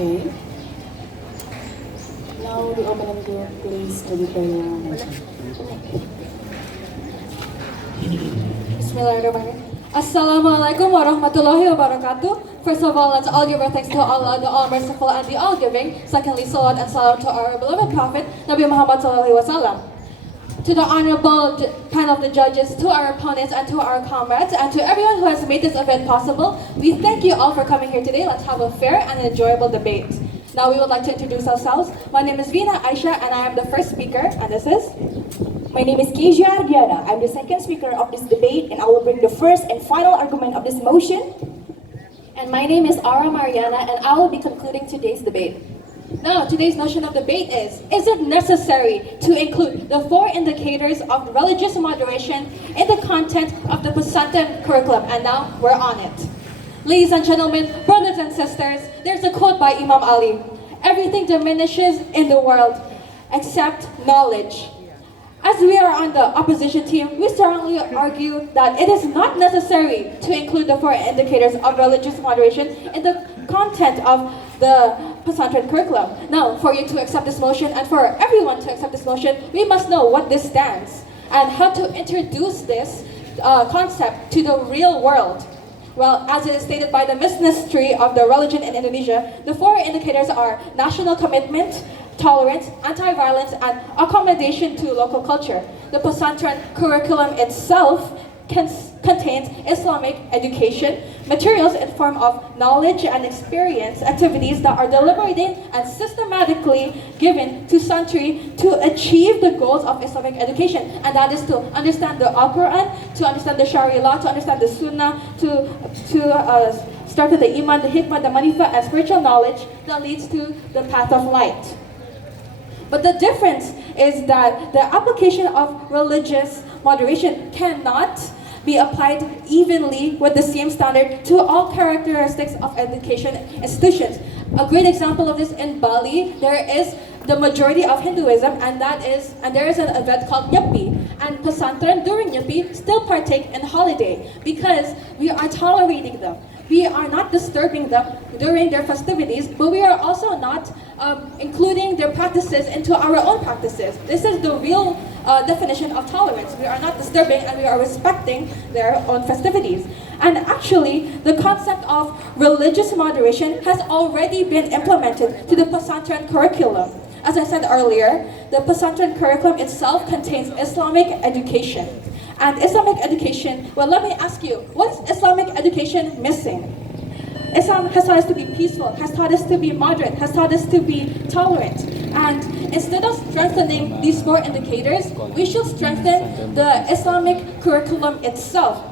Okay. Now the opening group, please prepare your motion. Bismillahirrahmanirrahim. Assalamualaikum warahmatullahi wabarakatuh. First of all, let's all give our thanks to Allah, the All Merciful and the All Giving. Secondly, salawat and salam to our beloved Prophet, Nabi Muhammad sallallahu alaihi wasallam. To the honorable panel of the judges, to our opponents, and to our comrades, and to everyone who has made this event possible, we thank you all for coming here today. Let's have a fair and enjoyable debate. Now we would like to introduce ourselves. My name is Vina Aisha, and I am the first speaker, and this is... My name is Kezia Ardiana. I'm the second speaker of this debate, and I will bring the first and final argument of this motion. And my name is Ara Mariana, and I will be concluding today's debate. Now, today's notion of debate is it necessary to include the 4 indicators of religious moderation in the content of the pesantren curriculum? And now, we're on it. Ladies and gentlemen, brothers and sisters, there's a quote by Imam Ali. Everything diminishes in the world except knowledge. As we are on the opposition team, we strongly argue that it is not necessary to include the 4 indicators of religious moderation in the content of the pesantren curriculum. Now, for you to accept this motion and for everyone to accept this motion, we must know what this stands and how to introduce this concept to the real world. Well, as it is stated by the Ministry of the Religion in Indonesia, the 4 indicators are national commitment, tolerance, anti-violence, and accommodation to local culture. The pesantren curriculum itself contains Islamic education, materials in form of knowledge and experience activities that are deliberately and systematically given to Santri to achieve the goals of Islamic education, and that is to understand the Al-Quran, to understand the Sharia law, to understand the Sunnah, to start with the Iman, the Hikmah, the Manifah, and spiritual knowledge that leads to the path of light. But the difference is that the application of religious moderation cannot be applied evenly with the same standard to all characteristics of education institutions. A great example of this in Bali, there is the majority of Hinduism, and there is an event called Nyepi. And pesantren during Nyepi still partake in holiday because we are tolerating them. We are not disturbing them during their festivities, but we are also not including their practices into our own practices. This is the real definition of tolerance. We are not disturbing and we are respecting their own festivities. And actually, the concept of religious moderation has already been implemented to the pesantren curriculum. As I said earlier, the pesantren curriculum itself contains Islamic education. And Islamic education, well, let me ask you, what is Islamic education missing? Islam has taught us to be peaceful, has taught us to be moderate, has taught us to be tolerant. And instead of strengthening these 4 indicators, we should strengthen the Islamic curriculum itself.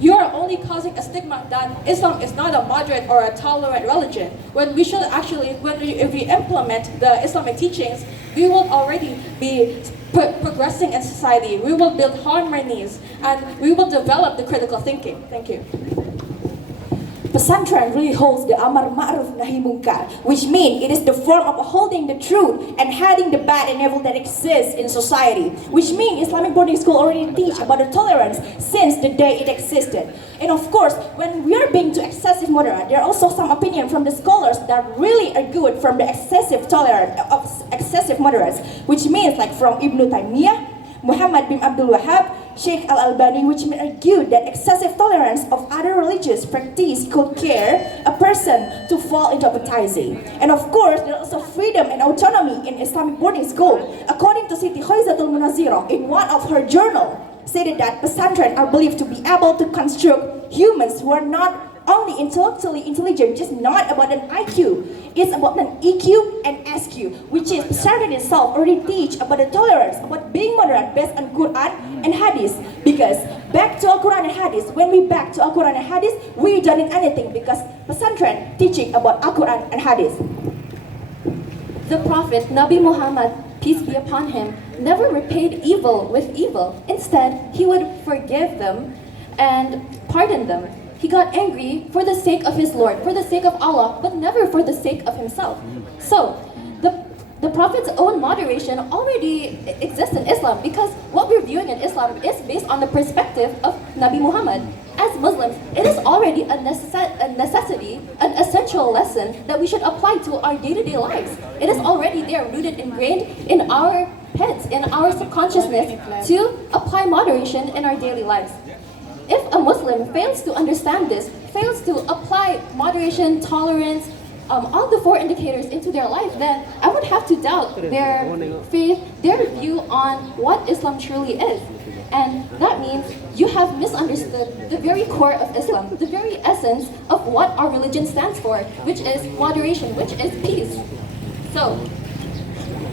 You are only causing a stigma that Islam is not a moderate or a tolerant religion, when we should actually, if we implement the Islamic teachings, we will already be progressing in society. We will build harmonies, and we will develop the critical thinking. Thank you. Pesantren really holds the Amar Ma'ruf Nahi Munkar, which means it is the form of upholding the truth and hiding the bad and evil that exists in society. Which means Islamic boarding school already teach about the tolerance since the day it existed. And of course, when we are being too excessive moderate, there are also some opinion from the scholars that really are good from the excessive tolerance of excessive moderates, which means like from Ibn Taymiyyah, Muhammad bin Abdul Wahhab, Sheikh Al-Albani, which may argue that excessive tolerance of other religious practice could scare a person to fall into apatheism. And of course, there is also freedom and autonomy in Islamic boarding school. According to Siti Khaizatul Munazirah, in one of her journal, stated that pesantren are believed to be able to construct humans who are not only intellectually intelligent, just not about an IQ. It's about an EQ and SQ, which is pesantren itself already teach about the tolerance, about being moderate based on Quran and Hadith. Because back to Al-Quran and Hadith, when we back to Al-Quran and Hadith, we don't need anything because pesantren teaching about Al-Quran and Hadith. The Prophet, Nabi Muhammad, peace be upon him, never repaid evil with evil. Instead, he would forgive them and pardon them. He got angry for the sake of his Lord, for the sake of Allah, but never for the sake of himself. So, the Prophet's own moderation already exists in Islam because what we're viewing in Islam is based on the perspective of Nabi Muhammad. as Muslims, it is already a necessity, an essential lesson that we should apply to our day-to-day lives. It is already there, rooted, ingrained in our heads, in our subconsciousness, to apply moderation in our daily lives. If a Muslim fails to understand this, fails to apply moderation, tolerance, all the four indicators into their life, then I would have to doubt their faith, their view on what Islam truly is. And that means you have misunderstood the very core of Islam, the very essence of what our religion stands for, which is moderation, which is peace. So,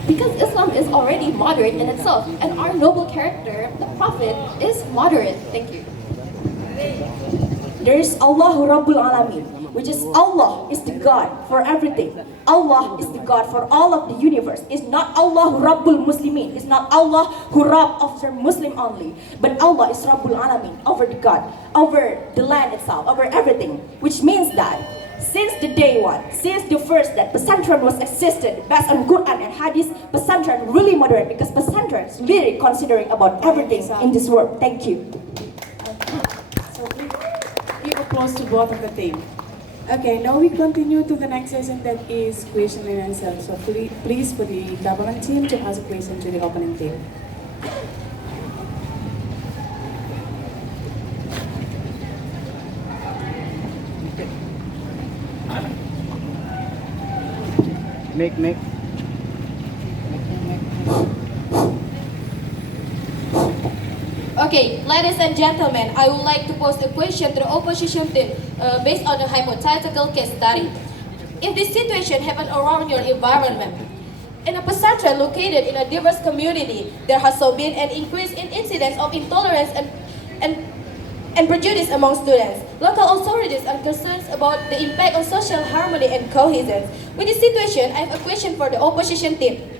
because Islam is already moderate in itself, and our noble character, the Prophet, is moderate. Thank you. There is Allahu Rabbul Alamin, which is Allah is the God for everything. Allah is the God for all of the universe. It's not Allah Rabbul Muslimin. It's not Allah who Rabb after Muslim only. But Allah is Rabbul Alamin, over the God, over the land itself, over everything. Which means that since the day one, since the first that pesantren was existed based on Quran and Hadith, pesantren really moderate because pesantren is really considering about everything in this world. Thank you. So please give applause to both of the team. Okay, now we continue to the next session, that is question and answer. So please for the government team to ask a question to the opening team. Make. Okay, ladies and gentlemen, I would like to pose a question to the opposition team based on a hypothetical case study. If this situation happened around your environment, in a pesantren located in a diverse community, there has so been an increase in incidents of intolerance and prejudice among students. Local authorities are concerned about the impact on social harmony and cohesion. With this situation, I have a question for the opposition team.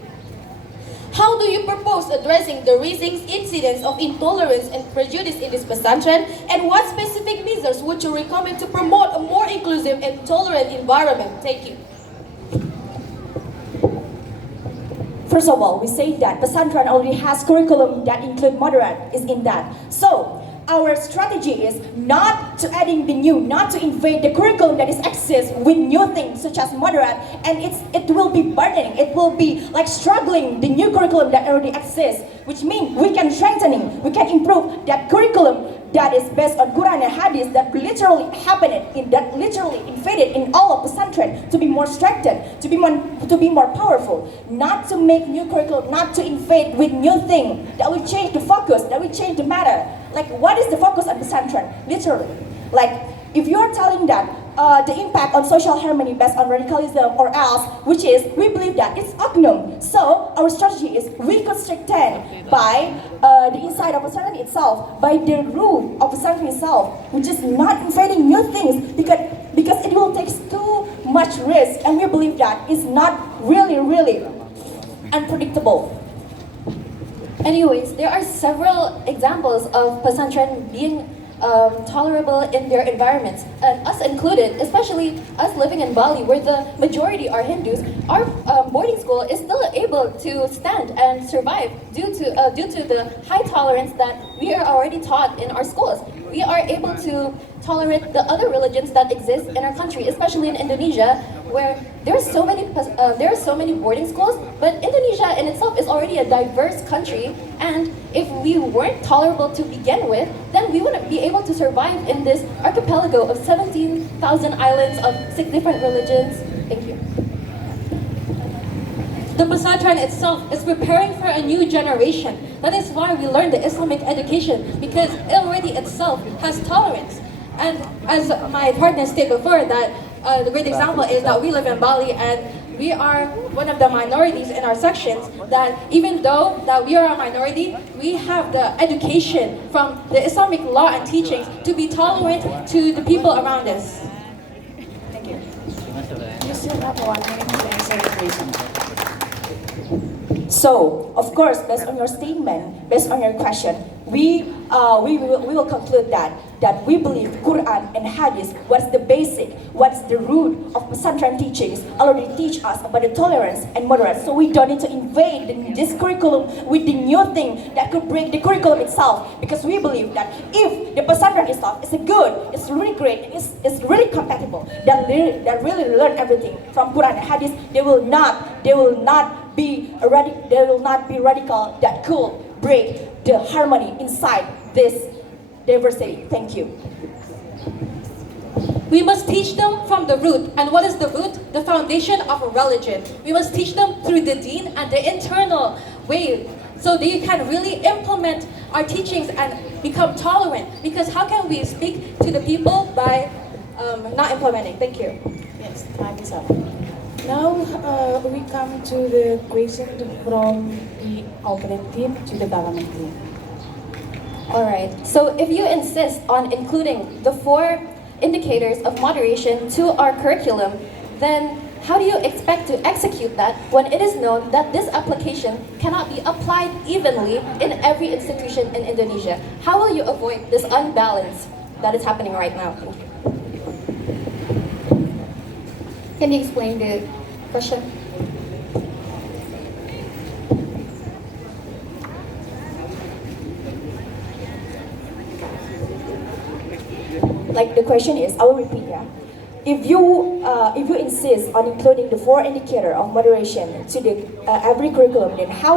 How do you propose addressing the rising incidents of intolerance and prejudice in this pesantren? And what specific measures would you recommend to promote a more inclusive and tolerant environment? Thank you. First of all, we say that pesantren already has curriculum that include moderate is in that. So our strategy is not to adding the new, not to invade the curriculum that is exists with new things such as moderate, and it will be burdening. It will be like struggling the new curriculum that already exists, which means we can strengthening, we can improve that curriculum that is based on Quran and Hadith that literally happened that literally invaded in all of pesantren to be more strengthened, to be more powerful, not to make new curriculum, not to invade with new thing that will change the focus, that will change the matter. Like, what is the focus of pesantren? Literally, like if you are telling that the impact on social harmony based on radicalism or else, which is we believe that it's unknown. So our strategy is we could strengthen by the inside of pesantren itself, by the rule of pesantren itself, which is not invading new things because it will take too much risk, and we believe that it's not really unpredictable. Anyways, there are several examples of pesantren being tolerable in their environments, and us included, especially us living in Bali, where the majority are Hindus. Our boarding school is still able to stand and survive due to the high tolerance that we are already taught in our schools. We are able to tolerate the other religions that exist in our country, especially in Indonesia, where there are so many boarding schools. But Indonesia in itself is already a diverse country, and if we weren't tolerable to begin with, then we wouldn't be able to survive in this archipelago of 17,000 islands of 6 different religions. Thank you. The pesantren itself is preparing for a new generation. That is why we learn the Islamic education, because it already itself has tolerance. And as my partner stated before, that the great example is that we live in Bali and we are one of the minorities in our sections, that even though that we are a minority, we have the education from the Islamic law and teachings to be tolerant to the people around us. Thank you. You still have 1 minute to answer the question. So, of course, based on your statement, based on your question, we will conclude that we believe Quran and Hadith, what's the basic, what's the root of pesantren teachings, already teach us about the tolerance and moderation. So we don't need to invade this curriculum with the new thing that could break the curriculum itself, because we believe that if the pesantren itself is good, it's really great, it's really compatible, that really learn everything from Quran and Hadith, they will not be radical that could break the harmony inside this diversity. Thank you. We must teach them from the root. And what is the root? The foundation of a religion. We must teach them through the deen and the internal way, so they can really implement our teachings and become tolerant. Because how can we speak to the people by not implementing? Thank you. Yes, time is up. Now we come to the question from the opponent team to the government team. Alright, so if you insist on including the 4 indicators of moderation to our curriculum, then how do you expect to execute that when it is known that this application cannot be applied evenly in every institution in Indonesia? How will you avoid this unbalance that is happening right now? Can you explain the question? Like the question is, I will repeat, yeah. If you insist on including the 4 indicators of moderation to the every curriculum, then how do